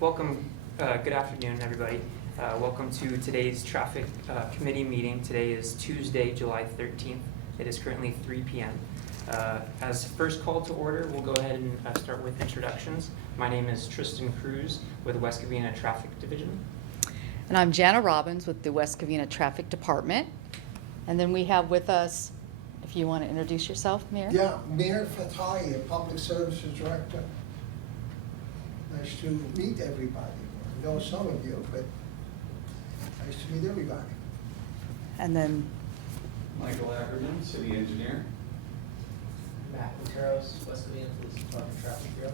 Welcome, good afternoon, everybody. Welcome to today's traffic committee meeting. Today is Tuesday, July 13th. It is currently 3 p.m. As first call to order, we'll go ahead and start with introductions. My name is Tristan Cruz with West Covina Traffic Division. And I'm Jana Robbins with the West Covina Traffic Department. And then we have with us, if you want to introduce yourself, Mayor. Yeah, Mayor Fatali, Public Services Director. Nice to meet everybody. I know some of you, but nice to meet everybody. And then Michael Ackerman, City Engineer. Matt Quinteros, West Covina Police Department Traffic Bureau.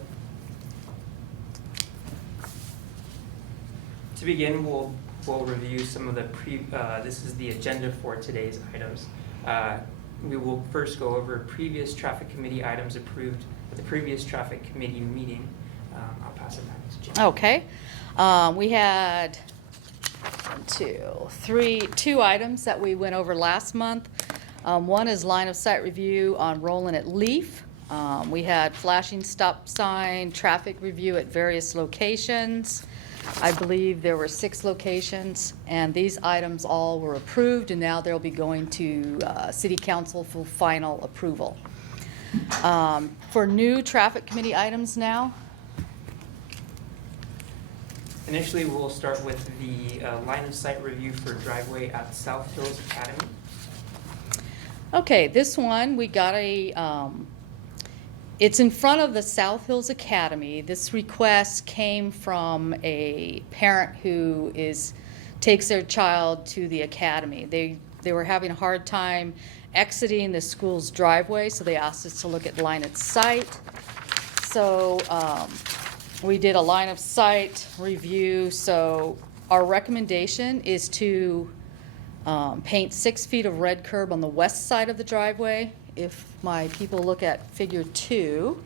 To begin, we'll review some of the this is the agenda for today's items. We will first go over previous traffic committee items approved at the previous traffic committee meeting. I'll pass it back to Jen. Okay. We had two items that we went over last month. One is line of sight review on Roland at Leaf. We had flashing stop sign, traffic review at various locations. I believe there were 6 locations, and these items all were approved, and now they'll be going to City Council for final approval. For new traffic committee items now, Initially, we'll start with the line of sight review for driveway at South Hills Academy. okay, this one, we got it's in front of the South Hills Academy. This request came from a parent who takes their child to the academy. They were having a hard time exiting the school's driveway, so they asked us to look at line of sight. So we did a line of sight review. So our recommendation is to paint 6 feet of red curb on the west side of the driveway. If my people look at figure 2,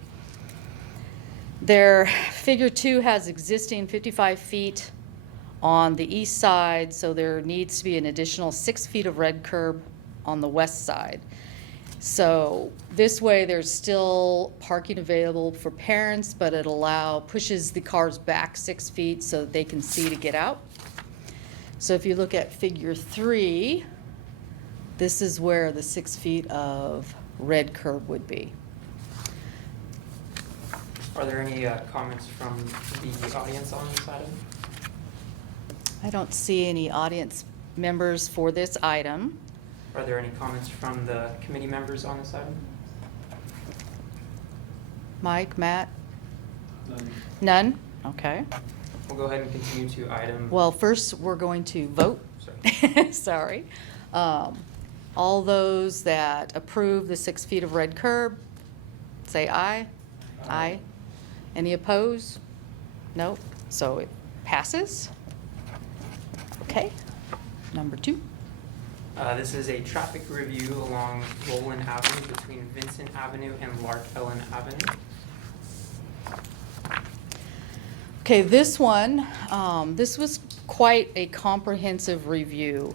figure 2 has existing 55 feet on the east side, so there needs to be an additional 6 feet of red curb on the west side. So this way there's still parking available for parents, but it pushes the cars back 6 feet so that they can see to get out. So if you look at figure 3, this is where the 6 feet of red curb would be. Are there any comments from the audience on this item? I don't see any audience members for this item. Are there any comments from the committee members on this item? Mike, Matt? None. None? Okay. We'll go ahead and continue to item. Well, first we're going to vote. Sorry. Sorry. All those that approve the 6 feet of red curb, say aye. Aye. Any opposed? No. So it passes. Okay. Number 2. This is a traffic review along Roland Avenue between Vincent Avenue and Lark Ellen Avenue. Okay, this one, this was quite a comprehensive review.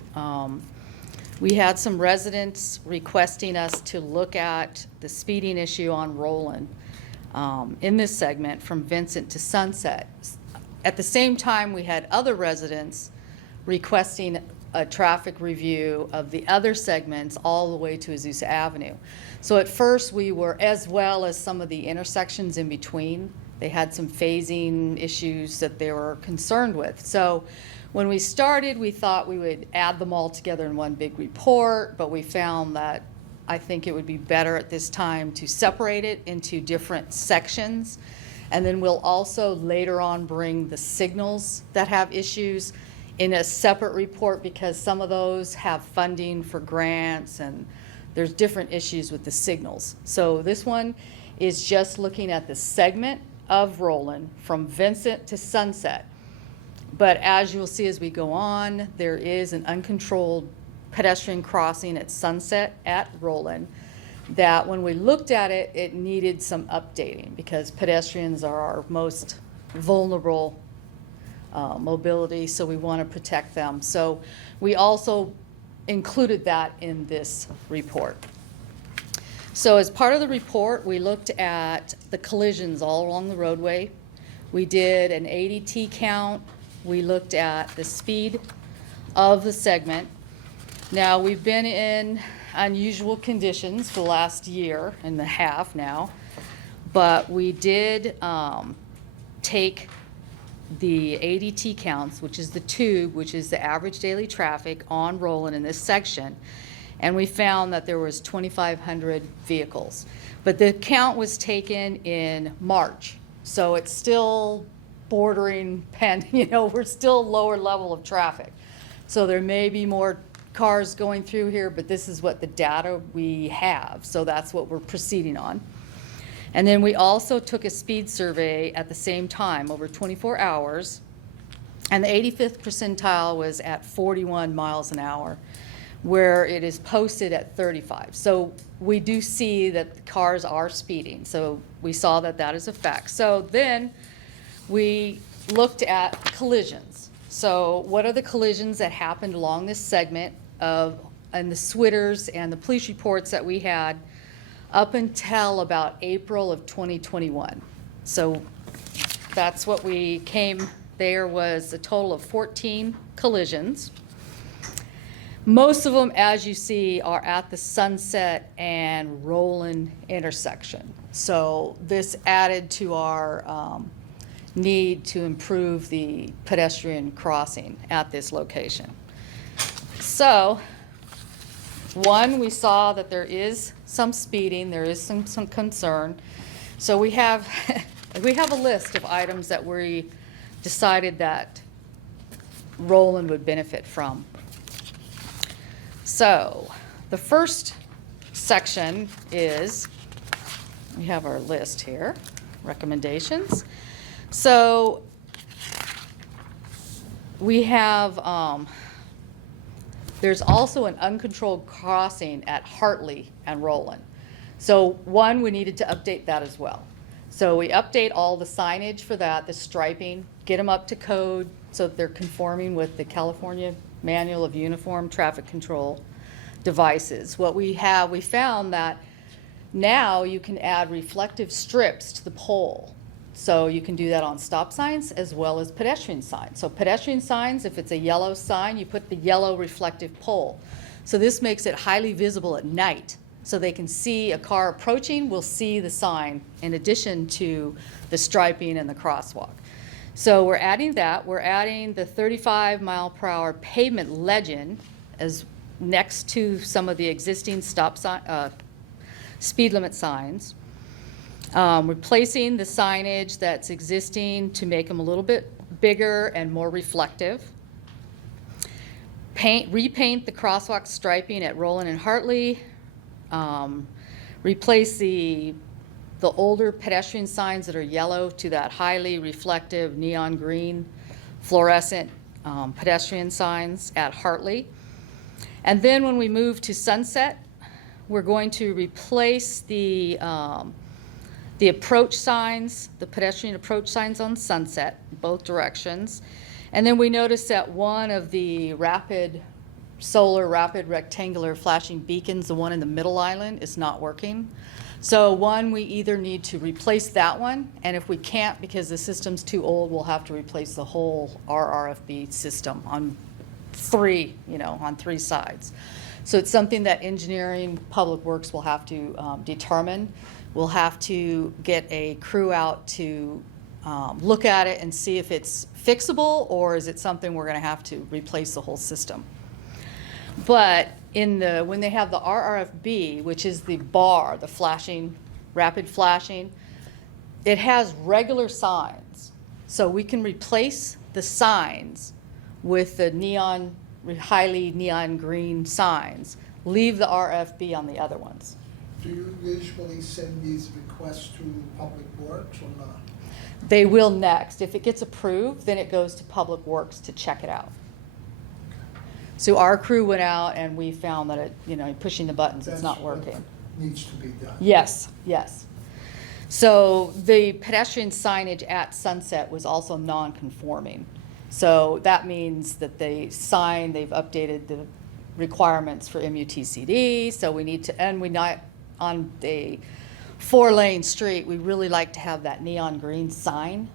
We had some residents requesting us to look at the speeding issue on Roland in this segment from Vincent to Sunset. At the same time, we had other residents requesting a traffic review of the other segments all the way to Azusa Avenue. So at first we were, as well as some of the intersections in between, they had some phasing issues that they were concerned with. So when we started, we thought we would add them all together in one big report, but we found that I think it would be better at this time to separate it into different sections. And then we'll also later on bring the signals that have issues in a separate report, because some of those have funding for grants and there's different issues with the signals. So this one is just looking at the segment of Roland from Vincent to Sunset. But as you'll see as we go on, there is an uncontrolled pedestrian crossing at Sunset at Roland that when we looked at it, it needed some updating because pedestrians are our most vulnerable mobility, so we want to protect them. So we also included that in this report. So as part of the report, we looked at the collisions all along the roadway. We did an ADT count. We looked at the speed of the segment. Now, we've been in unusual conditions for the last year and a half now, but we did take the ADT counts, which is the tube, which is the average daily traffic on Roland in this section, and we found that there was 2,500 vehicles. But the count was taken in March, so it's still bordering, we're still lower level of traffic. So there may be more cars going through here, but this is what the data we have, so that's what we're proceeding on. And then we also took a speed survey at the same time, over 24 hours, and the 85th percentile was at 41 miles an hour, where it is posted at 35. So we do see that the cars are speeding, so we saw that that is a fact. So then we looked at collisions. So what are the collisions that happened along this segment and the SWITers and the police reports that we had up until about April of 2021. So that's what we came, there was a total of 14 collisions. Most of them, as you see, are at the Sunset and Roland intersection. So this added to our need to improve the pedestrian crossing at this location. So, one, we saw that there is some speeding, there is some concern. So we have a list of items that we decided that Roland would benefit from. So the first section is, we have our list here, recommendations. So we have, there's also an uncontrolled crossing at Hartley and Roland. So one, we needed to update that as well. So we update all the signage for that, the striping, get them up to code so that they're conforming with the California Manual of Uniform Traffic Control Devices. What we have, we found that now you can add reflective strips to the pole. So you can do that on stop signs as well as pedestrian signs. So pedestrian signs, if it's a yellow sign, you put the yellow reflective pole. So this makes it highly visible at night. So they can see a car approaching, will see the sign in addition to the striping and the crosswalk. So we're adding that. We're adding the 35-mile-per-hour pavement legend as next to some of the existing stop sign, speed limit signs. Replacing the signage that's existing to make them a little bit bigger and more reflective. Repaint the crosswalk striping at Roland and Hartley. Replace the older pedestrian signs that are yellow to that highly reflective neon green fluorescent pedestrian signs at Hartley. And then when we move to Sunset, we're going to replace the approach signs, the pedestrian approach signs on Sunset, both directions. And then we noticed that one of the rapid rectangular flashing beacons, the one in the middle island, is not working. So one, we either need to replace that one, and if we can't because the system's too old, we'll have to replace the whole RRFB system on three sides. So it's something that engineering, public works will have to determine. We'll have to get a crew out to look at it and see if it's fixable or is it something we're going to have to replace the whole system. But when they have the RRFB, which is the bar, the flashing, rapid flashing, it has regular signs. So we can replace the signs with the neon, highly neon green signs, leave the RFB on the other ones. Do you usually send these requests to Public Works or not? They will next. If it gets approved, then it goes to Public Works to check it out. So our crew went out and we found that pushing the buttons, it's not working. What needs to be done. Yes, yes. So the pedestrian signage at Sunset was also non-conforming. So that means that they've updated the requirements for MUTCD. So we need to, and we not on the 4-lane street, we really like to have that neon green sign.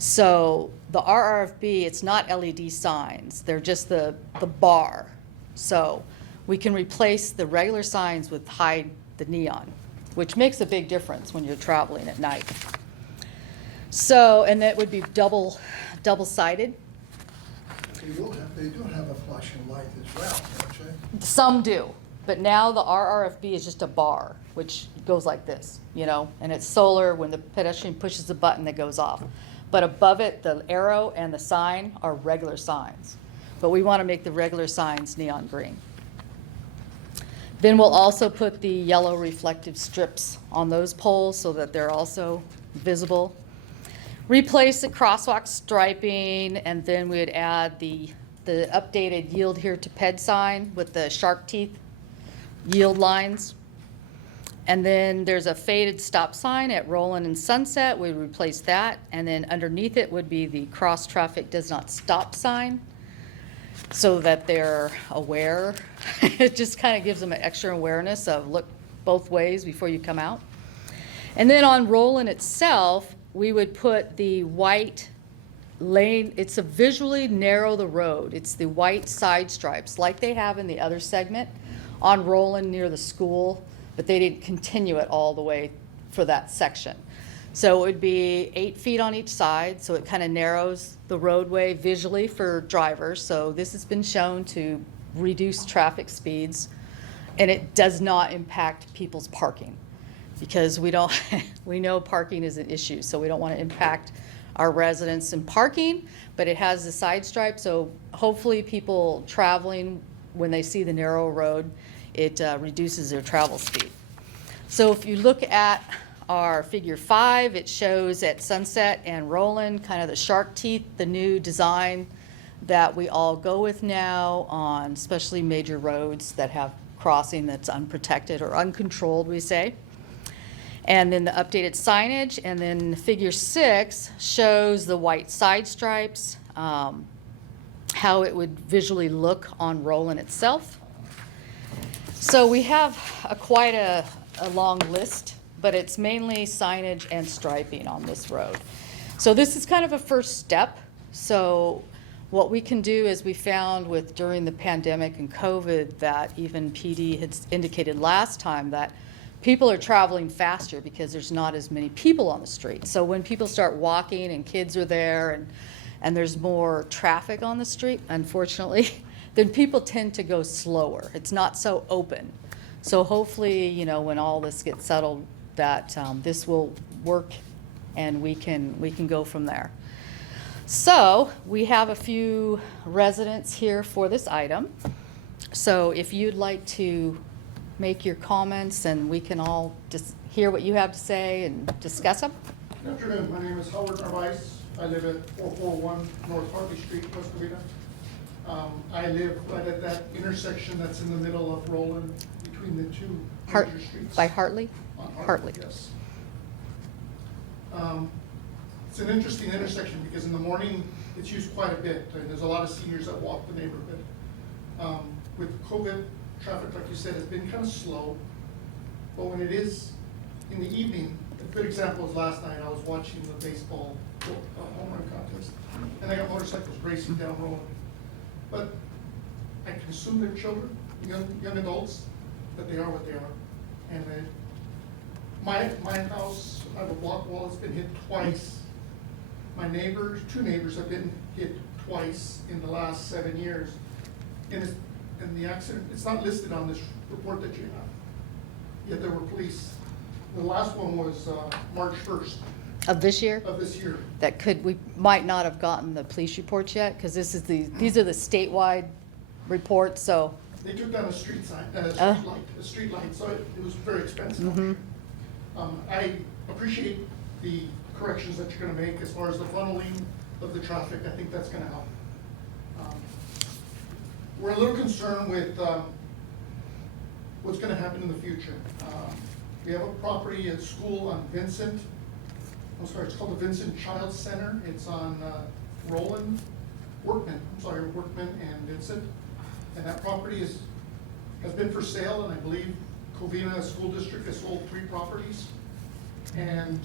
So the RRFB, it's not LED signs, they're just the bar. So we can replace the regular signs with hide the neon, which makes a big difference when you're traveling at night. So, and that would be double-sided. They do have a flashing light as well, don't they? Some do, but now the RRFB is just a bar, which goes like this, you know, and it's solar. When the pedestrian pushes the button, it goes off. But above it, the arrow and the sign are regular signs. But we want to make the regular signs neon green. Then we'll also put the yellow reflective strips on those poles so that they're also visible. Replace the crosswalk striping, and then we'd add the updated yield here to ped sign with the shark teeth yield lines. And then there's a faded stop sign at Roland and Sunset. We'd replace that. And then underneath it would be the cross traffic does not stop sign so that they're aware. It just kind of gives them an extra awareness of look both ways before you come out. And then on Roland itself, we would put the white lane. It's a visually narrow the road. It's the white side stripes like they have in the other segment on Roland near the school, but they didn't continue it all the way for that section. So it would be 8 feet on each side, so it kind of narrows the roadway visually for drivers. So this has been shown to reduce traffic speeds, and it does not impact people's parking because we know parking is an issue, so we don't want to impact our residents in parking, but it has the side stripe, so hopefully people traveling, when they see the narrow road, it reduces their travel speed. So if you look at our figure 5, it shows at Sunset and Roland kind of the shark teeth, the new design that we all go with now on especially major roads that have crossing that's unprotected or uncontrolled, we say. And then the updated signage, and then figure 6 shows the white side stripes, how it would visually look on Roland itself. So we have quite a long list, but it's mainly signage and striping on this road. So this is kind of a first step. So what we can do is we found with during the pandemic and COVID that even PD had indicated last time that people are traveling faster because there's not as many people on the street. So when people start walking and kids are there and there's more traffic on the street, unfortunately, then people tend to go slower. It's not so open. So hopefully, you know, when all this gets settled, that this will work and we can go from there. So we have a few residents here for this item. So if you'd like to make your comments and we can all just hear what you have to say and discuss them. Good afternoon, my name is Howard Narvaez. I live at 441 North Hartley Street, West Covina. I live right at that intersection that's in the middle of Roland between the two major streets. By Hartley? On Hartley. Yes. It's an interesting intersection because in the morning it's used quite a bit and there's a lot of seniors that walk the neighborhood. With COVID, traffic, like you said, has been kind of slow, but when it is in the evening, a good example is last night I was watching the baseball home run contest, and I got motorcycles racing down Roland. But I consume their children, young adults, but they are what they are. And my house, I have a block wall that's been hit twice. My neighbors, 2 neighbors have been hit twice in the last 7 years. And the accident, it's not listed on this report that you have, yet there were police. The last one was March 1st. Of this year? Of this year. We might not have gotten the police reports yet because these are the statewide reports, so. They took down a street sign, a street light, so it was very expensive. Mhm. I appreciate the corrections that you're gonna make as far as the funneling of the traffic. I think that's gonna help. We're a little concerned with what's gonna happen in the future. We have a property at school on Vincent. It's called the Vincent Child Center. It's on Workman and Vincent. And that property has been for sale, and I believe Covina School District has sold 3 properties. And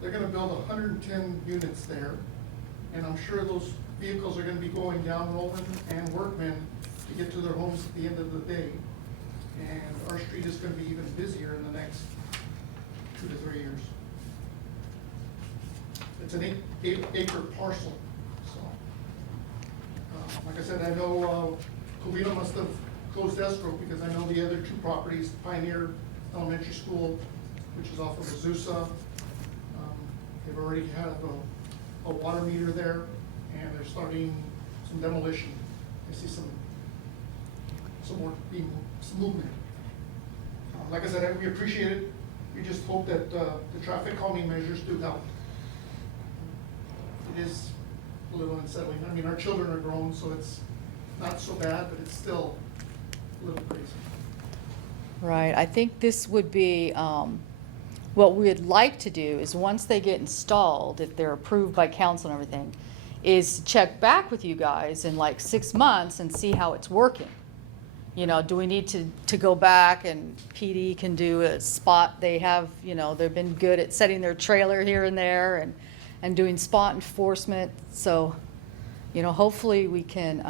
they're gonna build 110 units there. And I'm sure those vehicles are gonna be going down Roland and Workman to get to their homes at the end of the day. And our street is gonna be even busier in the next 2 to 3 years. It's an 8-acre parcel, so. Like I said, I know Covina must have closed escrow because I know the other 2 properties, Pioneer Elementary School, which is off of Azusa, they've already had a water meter there, and they're starting some demolition. I see some movement. Like I said, we appreciate it. We just hope that the traffic calming measures do help. It is a little unsettling. I mean, our children are grown, so it's not so bad, but it's still a little crazy. Right, I think this would be, what we'd like to do is once they get installed, if they're approved by council and everything, is check back with you guys in like 6 months and see how it's working. You know, do we need to go back, and PD can do a spot, they have, you know, they've been good at setting their trailer here and there and doing spot enforcement. So, you know, hopefully we can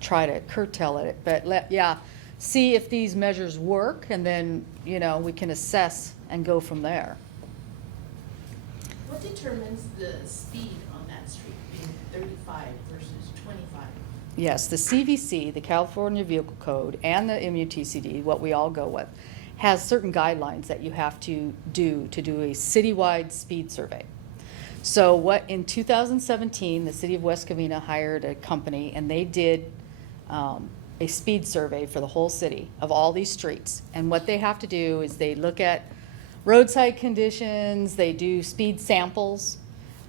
try to curtail it, but see if these measures work, and then, you know, we can assess and go from there. What determines the speed on that street being 35 versus 25? Yes, the CVC, the California Vehicle Code, and the MUTCD, what we all go with, has certain guidelines that you have to do a citywide speed survey. So in 2017, the city of West Covina hired a company, and they did a speed survey for the whole city of all these streets. And what they have to do is they look at roadside conditions, they do speed samples,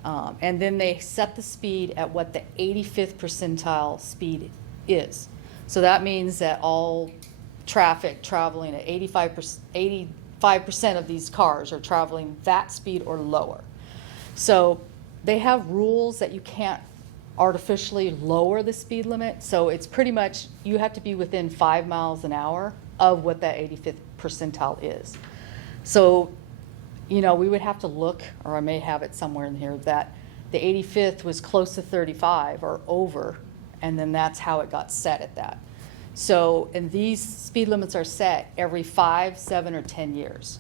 and then they set the speed at what the 85th percentile speed is. So that means that all traffic traveling at 85% of these cars are traveling that speed or lower. So they have rules that you can't artificially lower the speed limit. So it's pretty much, you have to be within 5 miles an hour of what that 85th percentile is. So, you know, we would have to look, or I may have it somewhere in here, that the 85th was close to 35 or over, and then that's how it got set at that. So, and these speed limits are set every 5, 7, or 10 years.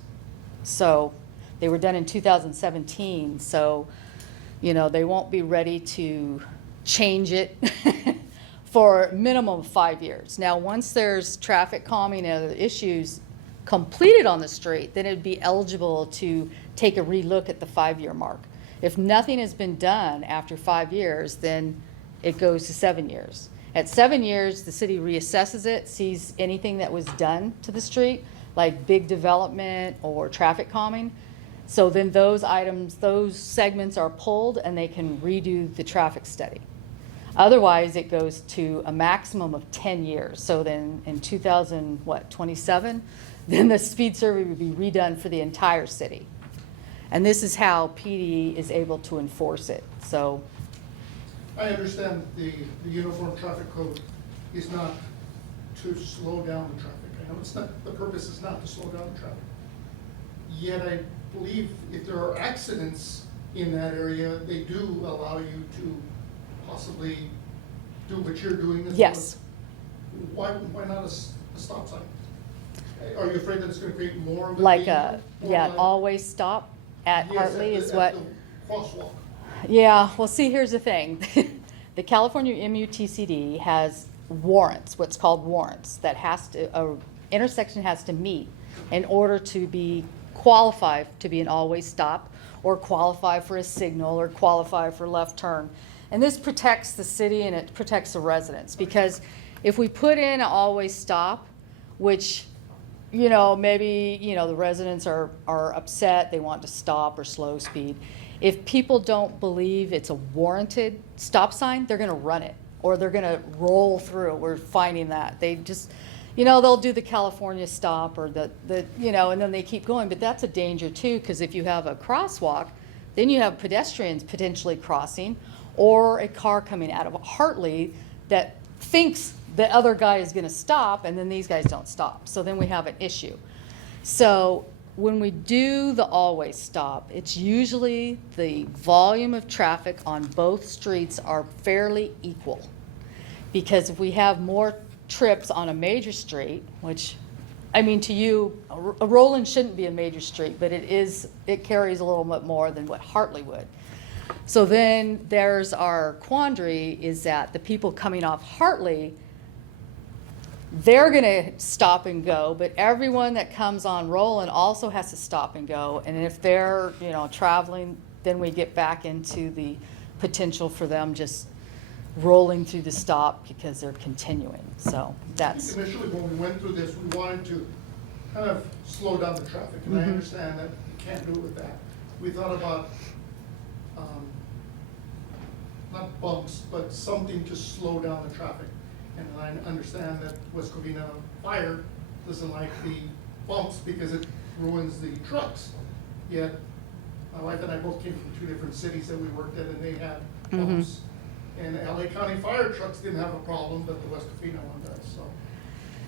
So they were done in 2017, so, you know, they won't be ready to change it for a minimum of 5 years. Now, once there's traffic calming and other issues completed on the street, then it'd be eligible to take a relook at the 5-year mark. If nothing has been done after 5 years, then it goes to 7 years. At 7 years, the city reassesses it, sees anything that was done to the street, like big development or traffic calming. So then those items, those segments are pulled, and they can redo the traffic study. Otherwise, it goes to a maximum of 10 years. So then in 2027, then the speed survey would be redone for the entire city. And this is how PD is able to enforce it. So I understand the uniform traffic code is not to slow down the traffic. I know it's not, the purpose is not to slow down the traffic. Yet I believe if there are accidents in that area, they do allow you to possibly do what you're doing as well. yes, Why not a stop sign? Are you afraid that it's gonna create more of a like danger? Or like- always stop at Yes, Hartley at is the- what. at the crosswalk. Yeah, well, see, here's the thing. The California MUTCD has warrants, what's called warrants, that a intersection has to meet in order to be qualified to be an always stop, or qualify for a signal, or qualify for left turn. And this protects the city and it protects the residents, because if we put in an always stop, which, you know, maybe, you know, the residents are upset, they want to stop or slow speed. If people don't believe it's a warranted stop sign, they're gonna run it, or they're gonna roll through. We're finding that. They just, you know, they'll do the California stop or the you know, and then they keep going. But that's a danger too, because if you have a crosswalk, then you have pedestrians potentially crossing, or a car coming out of Hartley that thinks the other guy is gonna stop, and then these guys don't stop. So then we have an issue. So when we do the always stop, it's usually the volume of traffic on both streets are fairly equal. Because if we have more trips on a major street, which, I mean, to you, a Roland shouldn't be a major street, but it carries a little bit more than what Hartley would. So then there's our quandary is that the people coming off Hartley, they're gonna stop and go, but everyone that comes on Roland also has to stop and go. And if they're, traveling, then we get back into the potential for them just rolling through the stop because they're continuing. So that's, Initially, when we went through this, we wanted to kind of slow down the traffic, and I understand that you can't do it with that. We thought about, not bumps, but something to slow down the traffic. And I understand that West Covina Fire doesn't like the bumps because it ruins the trucks. Yet, my wife and I both came from 2 different cities that we worked at, and they had bumps. And LA County fire trucks didn't have a problem, but the West Covina one does, so.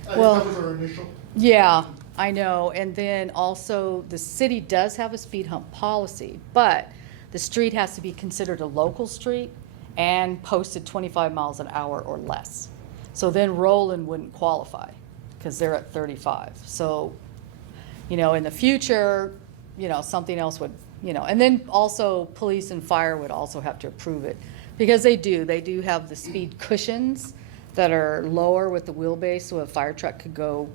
I think that was our initial. yeah, I know. And then also the city does have a speed hump policy, but the street has to be considered a local street and posted 25 miles an hour or less. So then Roland wouldn't qualify because they're at 35. So, in the future, something else would, and then also police and fire would also have to approve it because they do have the speed cushions that are lower with the wheelbase so a fire truck could go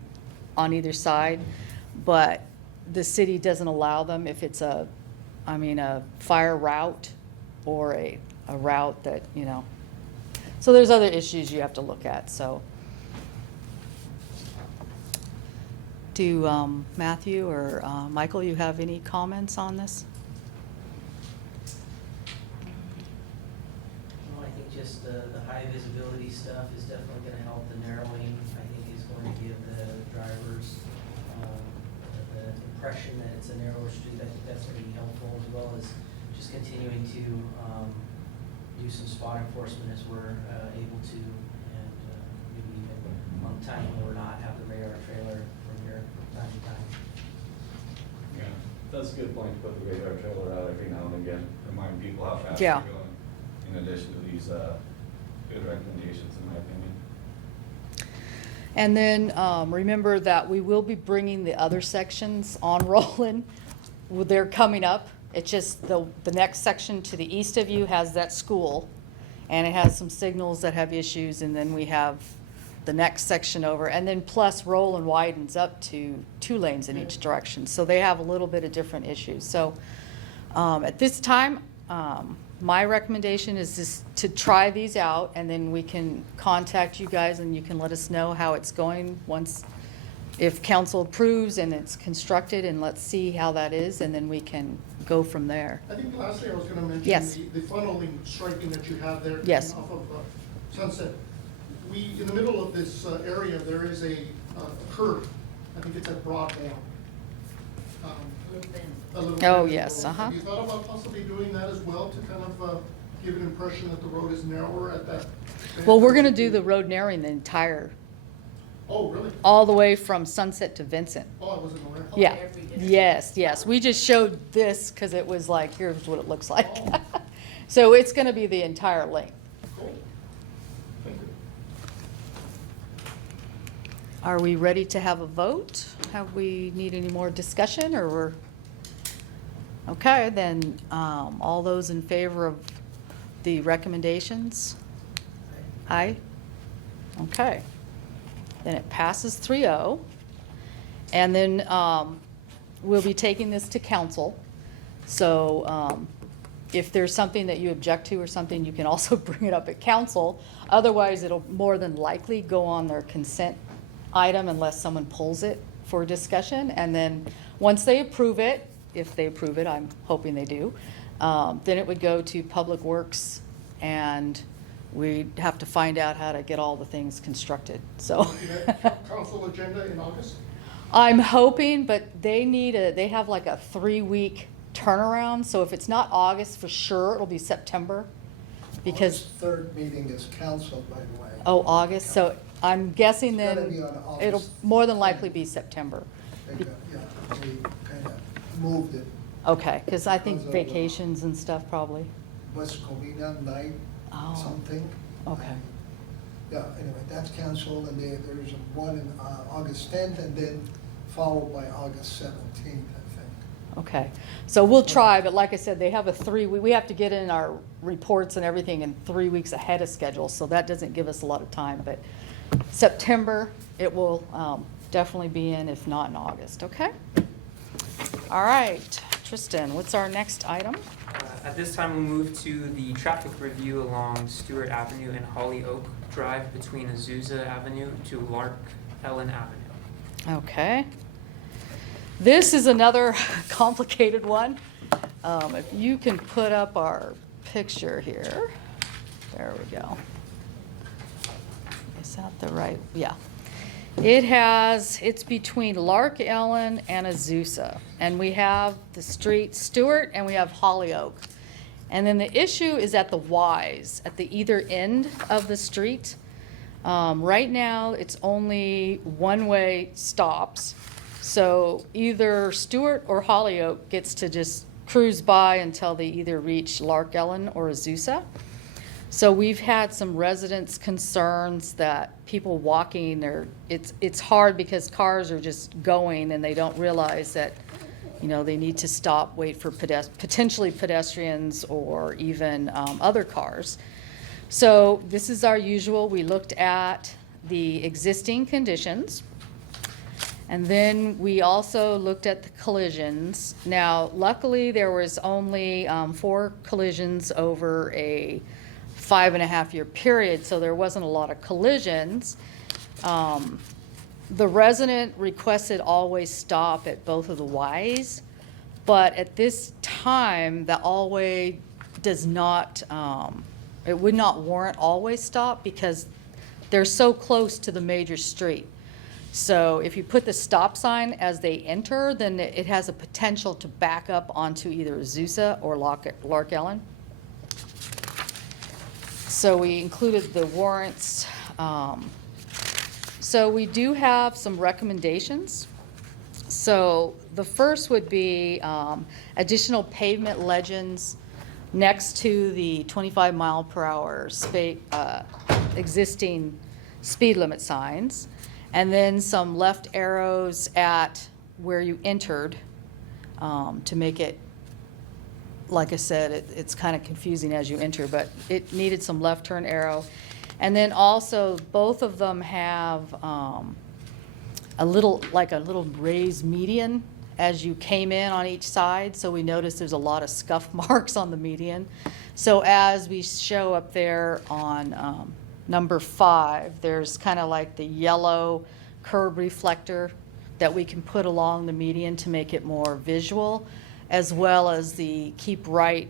on either side. But the city doesn't allow them if it's a fire route or a route that, So there's other issues you have to look at, so. Do Matthew or Michael, you have any comments on this? Well, I think just the high visibility stuff is definitely gonna help the narrowing. I think is going to give the drivers, the impression that it's a narrower street. I think that's gonna be helpful, as well as just continuing to, do some spot enforcement as we're able to, and maybe even on time when we're not, have the radar trailer from here from time to time. Yeah, that's a good point to put the radar trailer out every now and again, remind people how fast Yeah. they're going, in addition to these good recommendations, in my opinion. And then remember that we will be bringing the other sections on Roland. They're coming up. It's just the next section to the east of you has that school, and it has some signals that have issues, and then we have the next section over, and then plus Roland widens up to 2 lanes in each direction, so they have a little bit of different issues. So at this time, my recommendation is just to try these out, and then we can contact you guys, and you can let us know how it's going once, if council approves and it's constructed, and let's see how that is, and then we can go from there. I think lastly, I was gonna mention Yes. the funneling striping that you have there. Yes. Off of Sunset. In the middle of this area, there is a curve. I think it's at Broadmoor. A little Oh, bit. yes, uh-huh. Have you thought about possibly doing that as well to kind of give an impression that the road is narrower at that? Well, we're gonna do the road narrowing the entire, Oh, really? all the way from Sunset to Vincent. Oh, I wasn't aware. Oh, Yeah, every day. yes. We just showed this because it was like, here's what it looks like. So it's gonna be the entire length. Cool. Thank you. Are we ready to have a vote? Have we need any more discussion, or we're? Okay, then, all those in favor of the recommendations? Aye? Okay. Then it passes 3-0. And then, we'll be taking this to council. So, if there's something that you object to or something, you can also bring it up at council. Otherwise, it'll more than likely go on their consent item unless someone pulls it for discussion. And then, once they approve it, if they approve it, I'm hoping they do, then it would go to Public Works, and we'd have to find out how to get all the things constructed, so. Council agenda in August? I'm hoping, but they have like a 3-week turnaround, so if it's not August, for sure, it'll be September. Because, August 3rd meeting is council, by the way. oh, August, so I'm guessing It's gotta then be on August it'll more than likely be September. Yeah, we kind of moved it. Okay, because I think Because of, vacations and stuff probably. West Covina night, Oh. something. Okay. Yeah, anyway, that's canceled, and there's one in August 10th, and then followed by August 17th, I think. Okay, so we'll try, but like I said, they have we have to get in our reports and everything in 3 weeks ahead of schedule, so that doesn't give us a lot of time, but September, it will definitely be in, if not in August, okay? All right, Tristan, what's our next item? At this time, we'll move to the traffic review along Stewart Avenue and Hollyoak Drive between Azusa Avenue to Lark Ellen Avenue. Okay. This is another complicated one. If you can put up our picture here. There we go. Is that the right? Yeah. It's between Lark Ellen and Azusa. And we have the street Stewart and we have Hollyoak. And then the issue is at the Ys, at the either end of the street. Right now, it's only one-way stops. So either Stewart or Hollyoak gets to just cruise by until they either reach Lark Ellen or Azusa. So we've had some residents' concerns that people walking it's hard because cars are just going and they don't realize that, you know, they need to stop, wait for potentially pedestrians or even other cars. So this is our usual. We looked at the existing conditions. And then we also looked at the collisions. Now, luckily, there was only 4 collisions over a 5.5-year period, so there wasn't a lot of collisions. The resident requested always stop at both of the Ys, but at this time, the all-way does not, it would not warrant always stop because they're so close to the major street. So if you put the stop sign as they enter, then it has a potential to back up onto either Azusa or Lark Ellen. So we included the warrants. So we do have some recommendations. So the first would be additional pavement legends next to the 25 mile per hour existing speed limit signs. And then some left arrows at where you entered to make it, like I said, it's kind of confusing as you enter, but it needed some left turn arrow. And then also both of them have a little raised median as you came in on each side. So we noticed there's a lot of scuff marks on the median. So as we show up there on number 5, there's kind of like the yellow curb reflector that we can put along the median to make it more visual, as well as the keep right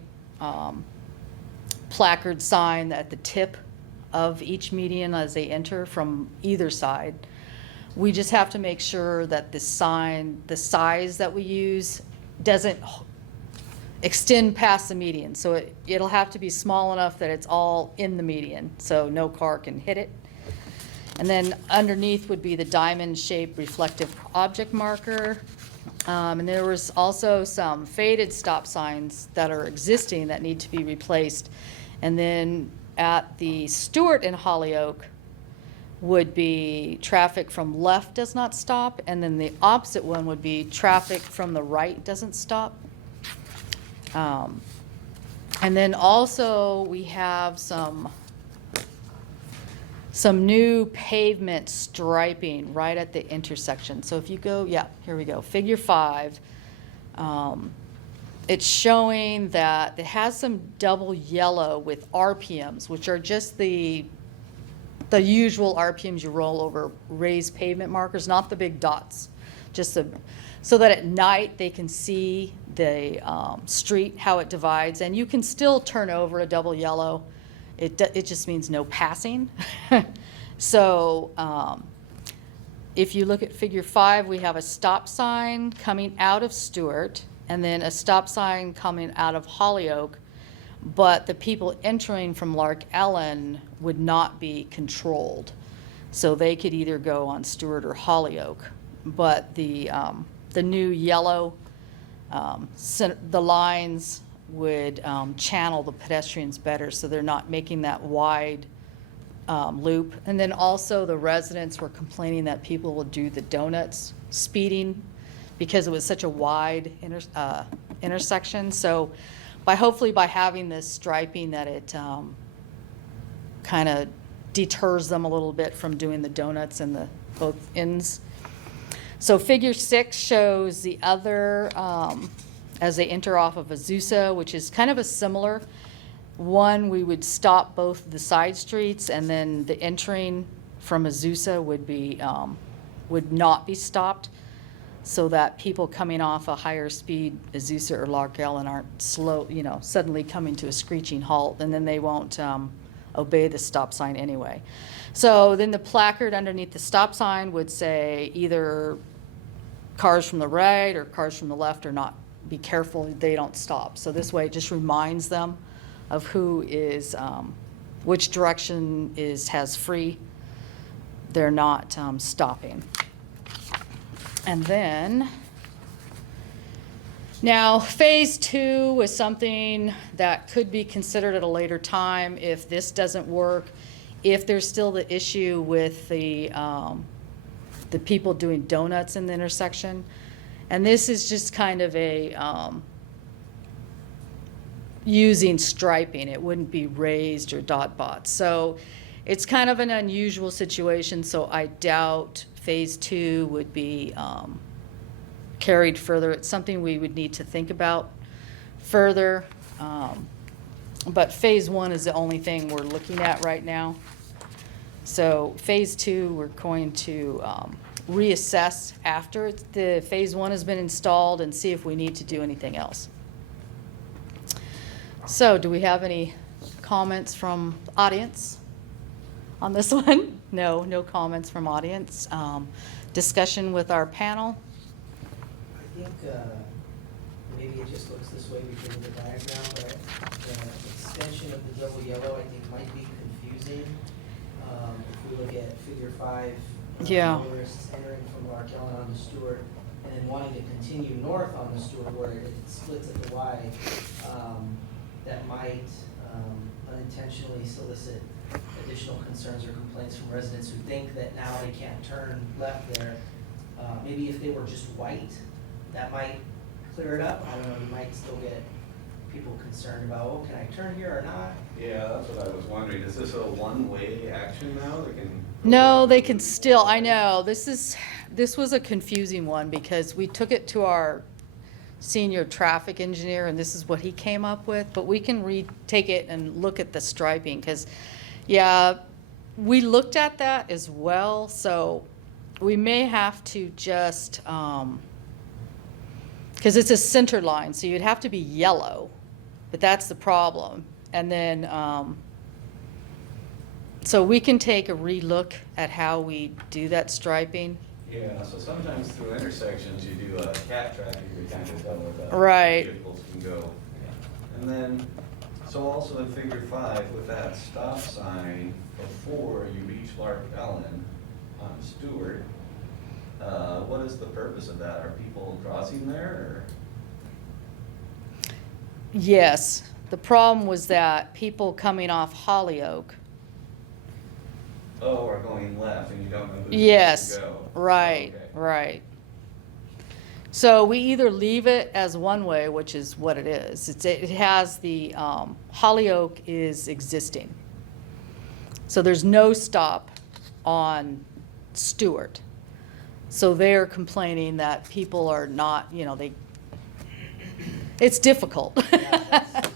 placard sign at the tip of each median as they enter from either side. We just have to make sure that the sign, the size that we use, doesn't extend past the median. So it'll have to be small enough that it's all in the median, so no car can hit it. And then underneath would be the diamond-shaped reflective object marker. And there was also some faded stop signs that are existing that need to be replaced. And then at the Stewart and Hollyoak would be traffic from left does not stop, and then the opposite one would be traffic from the right doesn't stop. And then also we have some new pavement striping right at the intersection. So if you go, yeah, here we go, figure 5. It's showing that it has some double yellow with RPMs, which are just the usual RPMs you roll over raised pavement markers, not the big dots, just so that at night they can see the street, how it divides, and you can still turn over a double yellow. It just means no passing. So if you look at figure 5, we have a stop sign coming out of Stewart and then a stop sign coming out of Hollyoak, but the people entering from Lark Ellen would not be controlled. So they could either go on Stewart or Hollyoak. But the new yellow the lines would channel the pedestrians better, so they're not making that wide loop. And then also the residents were complaining that people will do the donuts speeding because it was such a wide intersection. So hopefully by having this striping, that it kind of deters them a little bit from doing the donuts in the both ends. So figure 6 shows the other as they enter off of Azusa, which is kind of a similar one. We would stop both the side streets, and then the entering from Azusa would not be stopped, so that people coming off a higher speed Azusa or Lark Ellen aren't suddenly coming to a screeching halt, and then they won't obey the stop sign anyway. So then the placard underneath the stop sign would say either cars from the right or cars from the left, or not, be careful they don't stop. So this way it just reminds them of who is, which direction has free. They're not stopping. And then, now phase 2 was something that could be considered at a later time if this doesn't work, if there's still the issue with the people doing donuts in the intersection. And this is just kind of a using striping. It wouldn't be raised or dot bots. So it's kind of an unusual situation, so I doubt phase 2 would be carried further. It's something we would need to think about further. But phase 1 is the only thing we're looking at right now. So phase 2, we're going to reassess after the phase 1 has been installed and see if we need to do anything else. So do we have any comments from audience on this one? No comments from audience. Discussion with our panel. I think maybe it just looks this way because of the diagram, but the extension of the double yellow, I think, might be confusing. If we look at figure 5, Yeah. motorists entering from Lark Ellen onto Stewart, and then wanting to continue north on the Stewart where it splits at the Y, that might unintentionally solicit additional concerns or complaints from residents who think that now they can't turn left there. Maybe if they were just white, that might clear it up. I don't know, you might still get people concerned about, oh, can I turn here or not? Yeah, that's what I was wondering. Is this a one-way action now? They can. No, they can still, I know, this was a confusing one because we took it to our senior traffic engineer and this is what he came up with, but we can retake it and look at the striping because, yeah, we looked at that as well, so we may have to just, because it's a center line, so you'd have to be yellow, but that's the problem. And then, so we can take a relook at how we do that striping. Yeah, so sometimes through intersections, you do a cat traffic, you kind of double the Right. vehicles can go. And then, so also in figure 5, with that stop sign before you reach Lark Ellen on Stewart, what is the purpose of that? Are people crossing there, or? Yes, the problem was that people coming off Hollyoak. Oh, or going left and you don't know who's Yes, supposed to go. right, Okay. right. So we either leave it as one way, which is what it is. It has the, Hollyoak is existing. So there's no stop on Stewart. So they're complaining that people are not, it's difficult. Yeah, that's-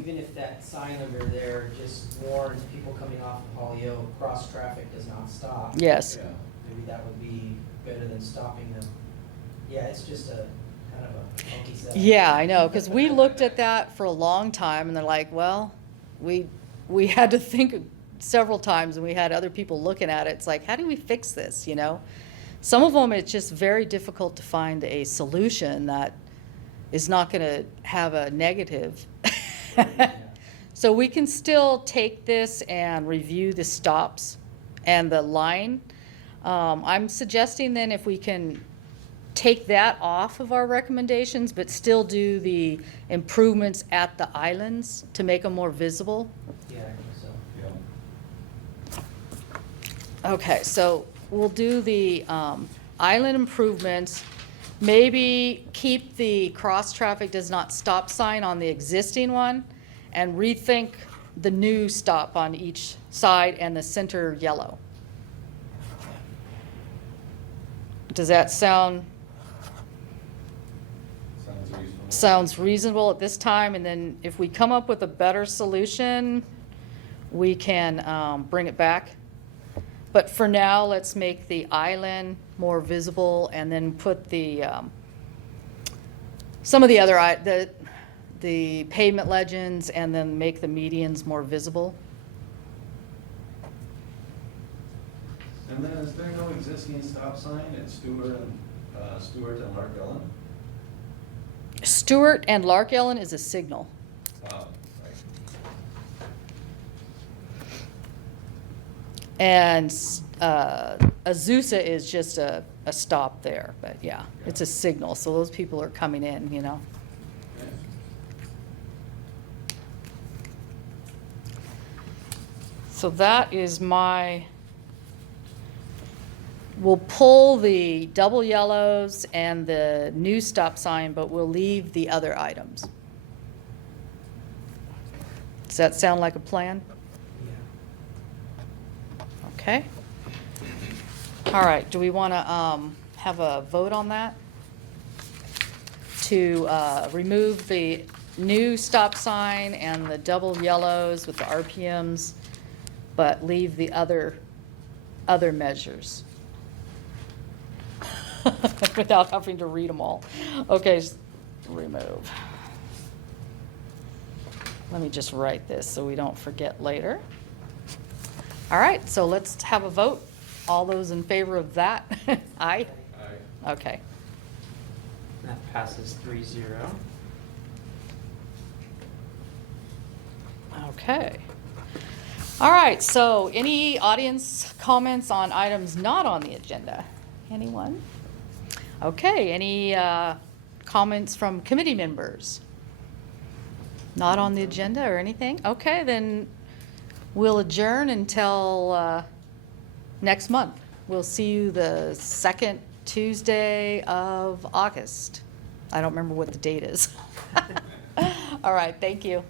even if that sign under there just warns people coming off of Hollyoak, cross traffic does not stop. Yes. Yeah. Maybe that would be better than stopping them. Yeah, it's just a kind of a funky setup. Yeah, I know, because we looked at that for a long time, and they're like, well, we had to think several times, and we had other people looking at it. It's like, how do we fix this, Some of them, it's just very difficult to find a solution that is not going to have a negative. So we can still take this and review the stops and the line. I'm suggesting then if we can take that off of our recommendations, but still do the improvements at the islands to make them more visible? Yeah, I think so. Yeah. Okay, so we'll do the island improvements. Maybe keep the cross-traffic does not stop sign on the existing one and rethink the new stop on each side and the center yellow. Does that Sounds reasonable. sounds reasonable at this time? And then if we come up with a better solution, we can bring it back. But for now, let's make the island more visible and then put the, some of the other, the pavement legends and then make the medians more visible. And then is there no existing stop sign at Stewart and Lark Ellen? Stewart and Lark Ellen is a signal. Oh, right. And Azusa is just a stop there, but yeah, it's a signal, so those people are coming in, you know. Okay. So that is we'll pull the double yellows and the new stop sign, but we'll leave the other items. Does that sound like a plan? Yeah. Okay. All right, do we want to have a vote on that? To remove the new stop sign and the double yellows with the RPMs, but leave the other measures? Without having to read them all. Okay, remove. Let me just write this so we don't forget later. All right, so let's have a vote. All those in favor of that? Aye? Aye. Okay. That passes 3-0. Okay. All right, so any audience comments on items not on the agenda? Anyone? Okay, any comments from committee members? Not on the agenda or anything? Okay, then we'll adjourn until next month. We'll see you the second Tuesday of August. I don't remember what the date is. All right, thank you.